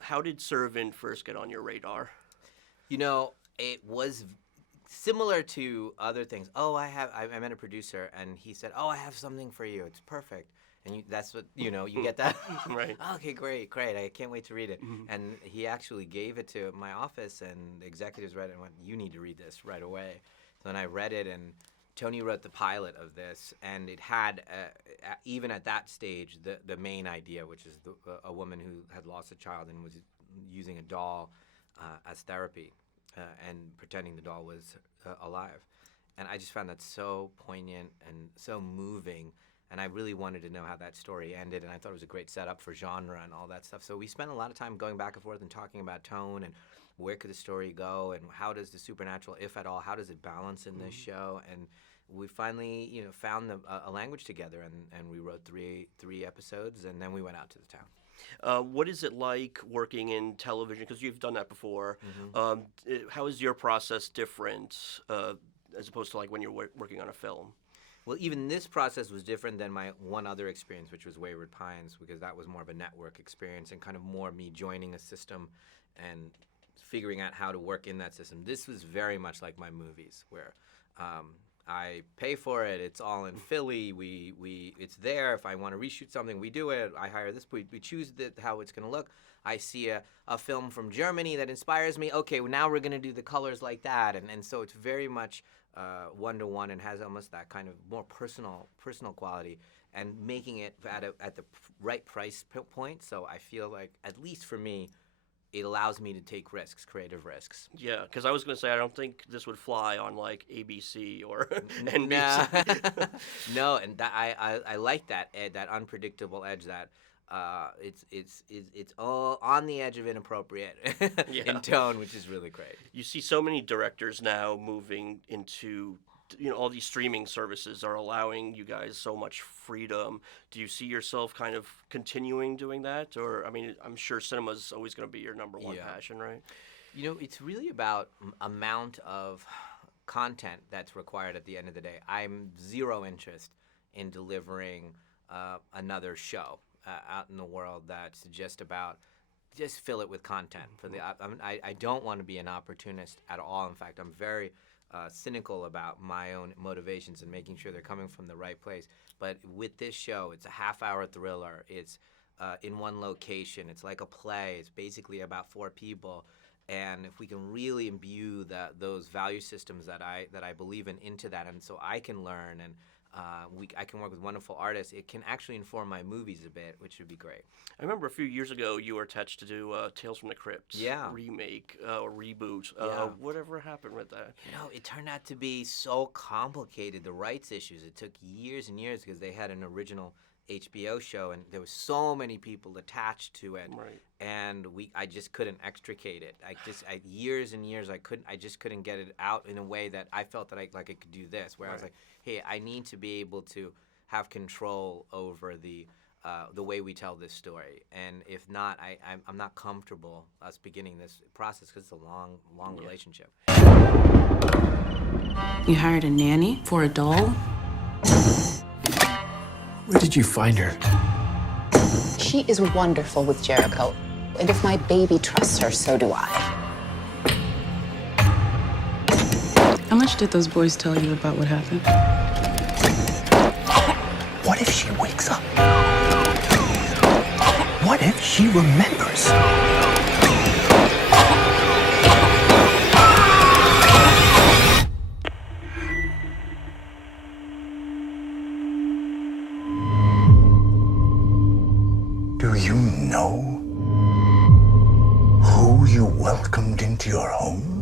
How did Servant first get on your radar? You know, it was similar to other things. Oh, I met a producer, and he said, "Oh, I have something for you. It's perfect." And that's what, you get that. Right. Okay, great. I can't wait to read it. And he actually gave it to my office, and the executives read it and went, "You need to read this right away." So then I read it, and Tony wrote the pilot of this, and it had, even at that stage, the main idea, which is a woman who had lost a child and was using a doll as therapy. And pretending the doll was alive. And I just found that so poignant and so moving, and I really wanted to know how that story ended, and I thought it was a great setup for genre and all that stuff. So we spent a lot of time going back and forth and talking about tone and where could the story go and how does the supernatural, if at all, how does it balance in this show? And we finally, found a language together, and we wrote three episodes, and then we went out to the town. What is it like working in television? Because you've done that before. How is your process different as opposed to like when you're working on a film? Well, even this process was different than my one other experience, which was Wayward Pines, because that was more of a network experience and kind of more me joining a system and figuring out how to work in that system. This was very much like my movies, where I pay for it. It's all in Philly. It's there. If I want to reshoot something, we do it. I hire this. We choose how it's going to look. I see a film from Germany that inspires me. Okay, well, now we're going to do the colors like that. And so it's very much one-to-one and has almost that kind of more personal quality, and making it at the right price point. So I feel like, at least for me, it allows me to take risks, creative risks. Yeah, because I was going to say, I don't think this would fly on like ABC or NBC. No, and I like that unpredictable edge, that it's all on the edge of inappropriate in tone, which is really great. You see so many directors now moving into, all these streaming services are allowing you guys so much freedom. Do you see yourself kind of continuing doing that? Or, I mean, I'm sure cinema's always going to be your number one passion, right? It's really about amount of content that's required at the end of the day. I'm zero interest in delivering another show out in the world that's just fill it with content. I don't want to be an opportunist at all. In fact, I'm very cynical about my own motivations and making sure they're coming from the right place. But with this show, it's a half-hour thriller. It's in one location. It's like a play. It's basically about 4 people. And if we can really imbue those value systems that I believe in into that, and so I can learn, and I can work with wonderful artists, it can actually inform my movies a bit, which would be great. I remember a few years ago you were attached to do Tales from the Crypt remake or reboot. Whatever happened with that? It turned out to be so complicated, the rights issues. It took years and years because they had an original HBO show, and there were so many people attached to it, and I just couldn't extricate it. Years and years I just couldn't get it out in a way that I felt that I could do this, where I was like, hey, I need to be able to have control over the way we tell this story, and if not, I'm not comfortable us beginning this process, because it's a long relationship. You hired a nanny for a doll? Where did you find her? She is wonderful with Jericho. And if my baby trusts her, so do I. How much did those boys tell you about what happened? What if she wakes up? What if she remembers? Do you know who you welcomed into your home?